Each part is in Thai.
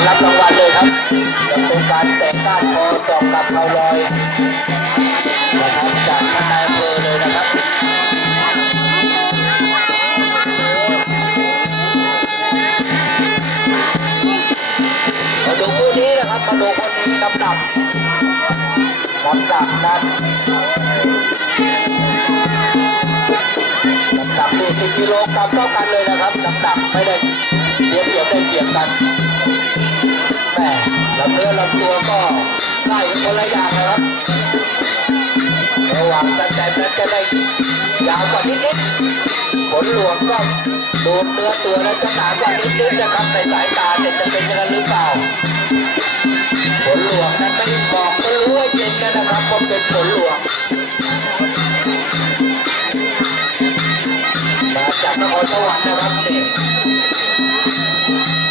ารับรางวัลเลยครับจะเป็นการแต่งก้านคอจอกกับเขาลอยนะครับจากท่านายเภอเลยนะครับมาดูคู่นี้นะครับมาดูคนนี้น้ำหนักน้ำหนักนั้นน้ำหนักสี่สิบกิโลกรัมเท่ากันเลยนะครับน้ำหนักไม่ได้เปรียบเทียบได้เปรียบกัน ม่ลำเนื้อลำตัวก็ได้กันคนละอย่างนะครับ ระหว่างตันใจนั้นจะได้ยาวกว่านิดๆผลหลวงก็ดูเนื้อตัวแล้วจะหนากว่านิดๆนะครับในสายตาแต่จะเป็นอย่างนั้นหรือเปล่าผลหลวงนั้นไม่บอกก็รู้ว่าเย็นแล้วนะครับว่าเป็นผลหลวงมาจากนครสวรรค์นะครับนี่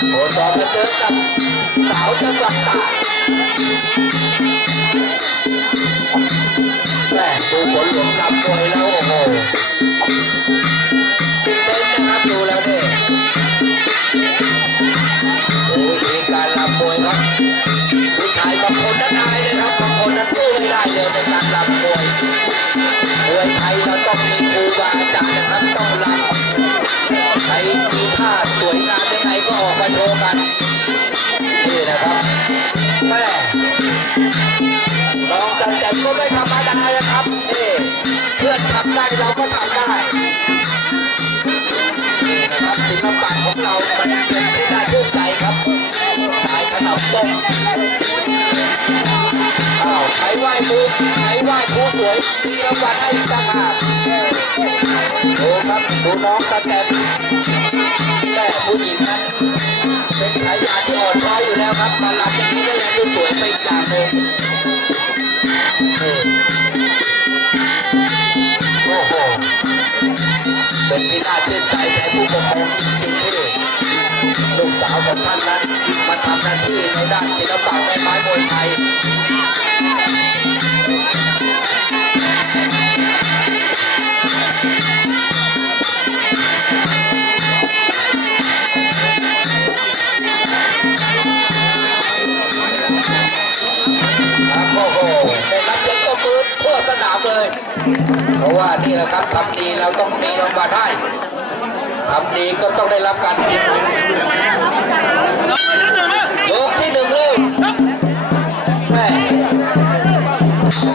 โอ้ตอนมาเจอกับ สาวจังหวัด น้องจันแจ่มก็ไม่ธรรมดานะครับนี่เพื่อนทำได้เราก็ทำได้นี่นะครับศิลปะของเรามันเป็นที่น่าชื่นใจครับสายขนมต้มอ้าวใครไหว้ครูใครไหว้ครูสวยมีรางวัลให้อีกต่างหากดูครับดูน้องตะแตมแม่ผู้หญิงนั้นเป็นขายาที่อ่อนช้อย แล้วครับมาลำอย่างนี้ก็ยังดูสวยไปอีกอย่างหนึ่งนี่โอ้โห เป็นที่น่าชื่นใจแทนผู้ปกครองจริงๆที่ลูกสาวของท่านนั้นมาทำหน้าที่ในด้านศิลปะแม่ไม้มวยไทย ว่านี่แหละครับทำดีเราต้องมีรางวัลให้ทำดีก็ต้องได้รับการยกที่หนึ่งเลยแม่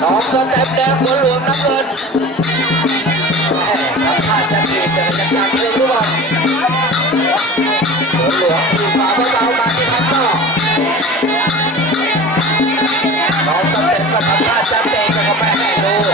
น้องสแตมแดงหัวหลวงน้ำเงินแม่ทำท่าจะตีแต่จะอยากเล่นหรือเปล่าหัวหลวงตีฝาเบาๆมาที่พันนอกน้องสเต็ปก็ทำท่าจัดเตงก็ไม่ให้ดู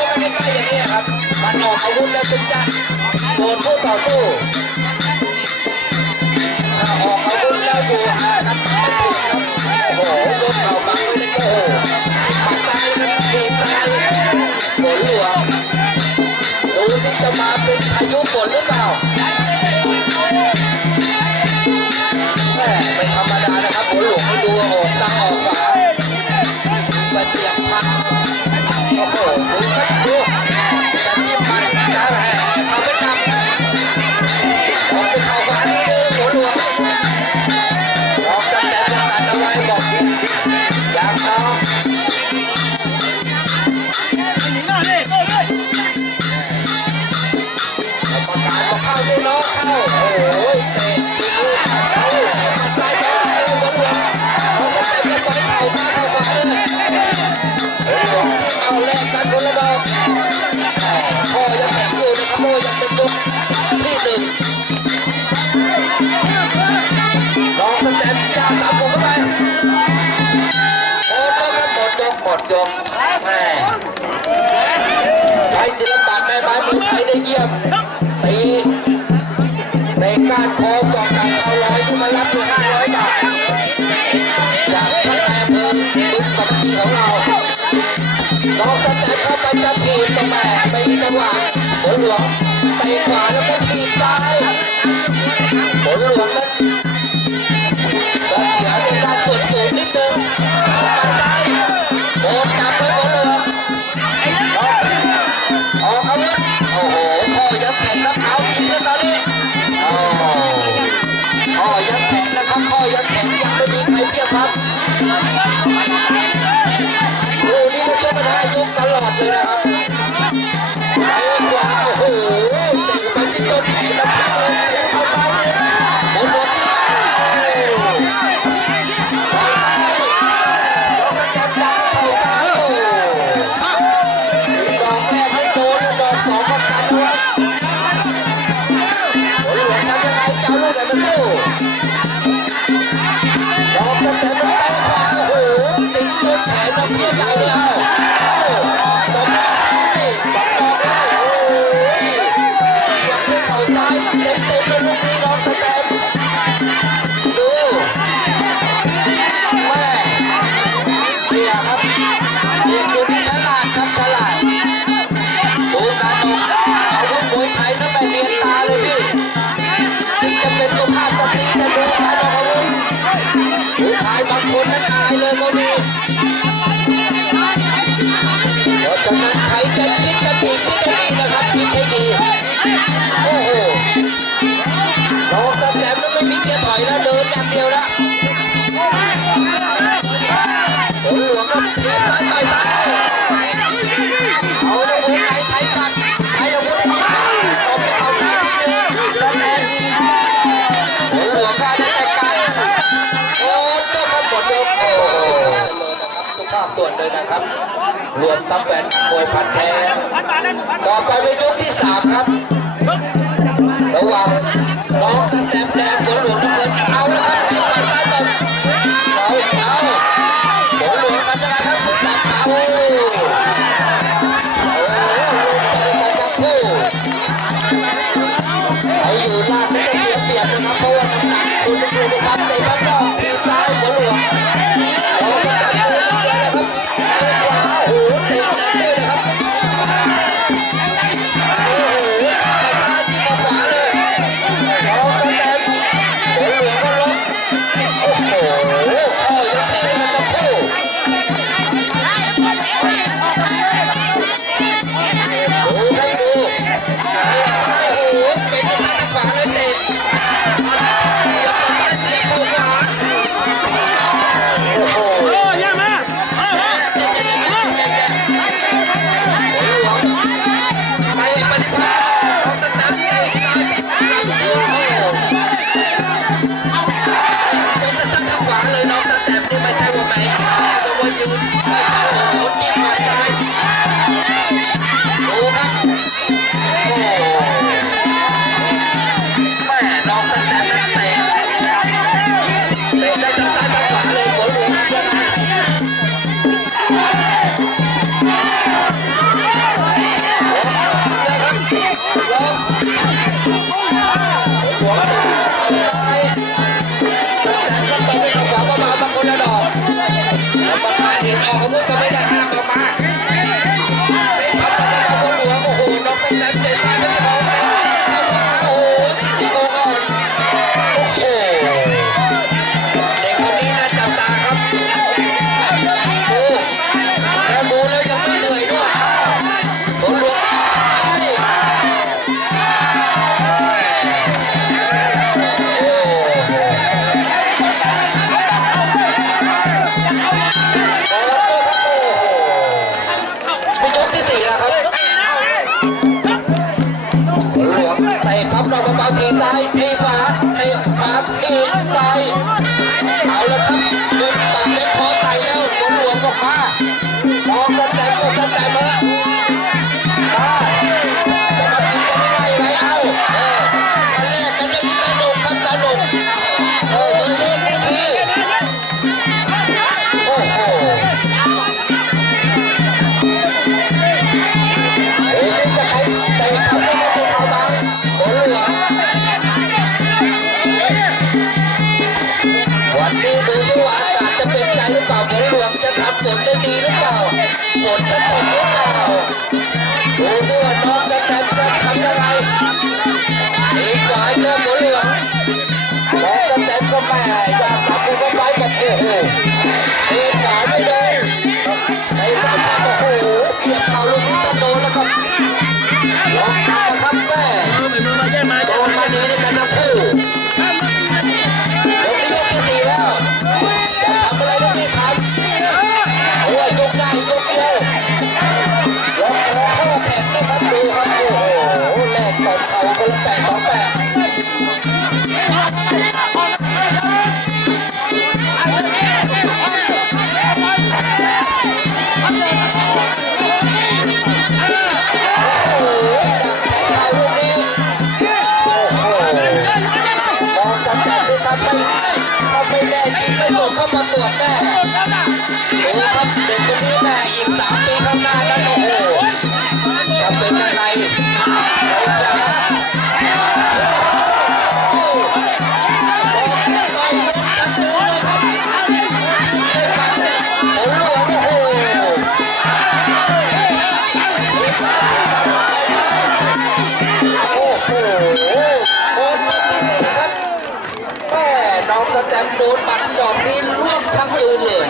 มันออกอาวุธแล้วถึงจะโดนผู้ต่อสู้ถ้าออกอาวุธแล้วอยู่ห่างกันไม่ถูกครับโอ้โหโดนเข่าบังไว้เลยก็โอ้โหปักซ้ายครับบีบซ้ายฝนหลวงดูที่จะมาเป็นพายุฝนหรือเปล่าแม่ไม่ธรรมดานะครับฝนหลวงให้ดูออกซ้ายออกขวามันเตียงพัก ได้เยี่ยมตีในการขอสอบกับเอาร้อยที่มารับอยู่ห้าร้อยบาทจากท่าแนายอำเภอบึงสัมพีของเราน้องสแตนเข้าไปจะถีบตรงแม่ไม่มีจังหวะฝนหลวงไปขวาแล้วก็ตีซ้ายฝนหลวงนั้น ครัคอยังแข็งยังไม่ดีไปเทียบครับ คนเดียะฝวงก็เจ็บซ้ายต่อยซ้ายเอาไหนกันใครอาวุธมีกันตบไปเอาไหนทีเดียวตบแทนฝนหลวงก็ได้แต่กันโอ้เจ้าก็หมดยกโอ้เลยนครับทุกภาพต่วนเลยนะครับ รวมตั้งแฟนมวยพันแท้ต่อไปเป็นยกที่สามครับ ระหว่างน้องแใจพี่ฟ้าติดปากพี่ใจ ฝนจะดีหรือเปล่าฝนจะตกหรือเปล่าดูสิว่าน้องจะแต่จะทำยังไงตีขวาเจ้าฝนเหลืองน้องจะแต่ก็แม่อยากตัดกูก็ไปแบบโอ้โหตีขวาไม่โดน แตมปูนปัดดอกนี้ล่วงทั้งยืนเลย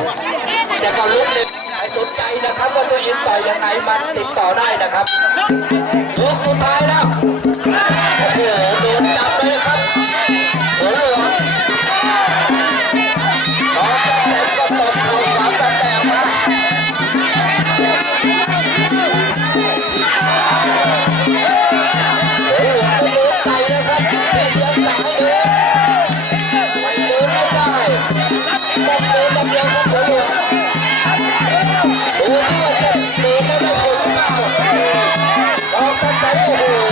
จะกก็ลุกเลยใครสนใจนะครับว่าตัวเองต่อยยังไงมันติดต่อได้นะครับยกสุดท้าย Obrigado.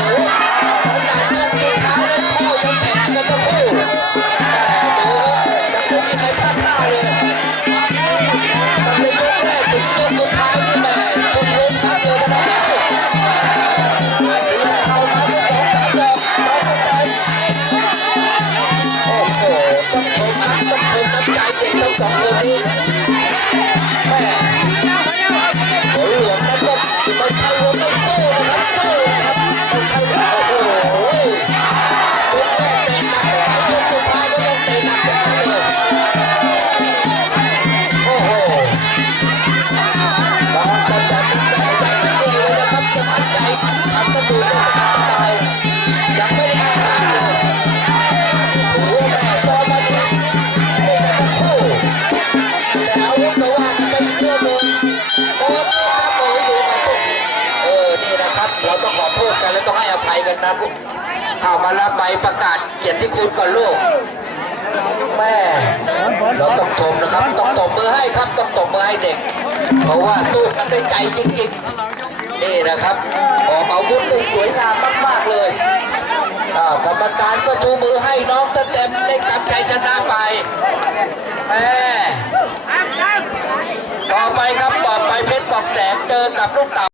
เล็กก็ว่ากัไปอีเรื่องหนึ่งโอ้ยนะโอ้ยดูมาตุ๊เออ นี่นะครับ เราต้องขอโทษกันและต้องให้อภัยกันนะคุณเอามารับใบประกาศเกียรติคุณก่อนลูกแม่เราต้องชมนะครับ ต้องตบมือให้ครับ ต้องตบมือให้เด็ก เพราะว่าสู้กันด้วยใจจริงๆ นี่นะครับ ออกอาวุธได้สวยงามมากๆเลยกรรมการก็ชูมือให้น้องเต็มในการใจชนะไปแม่ แสงเจอกับลูกเต่า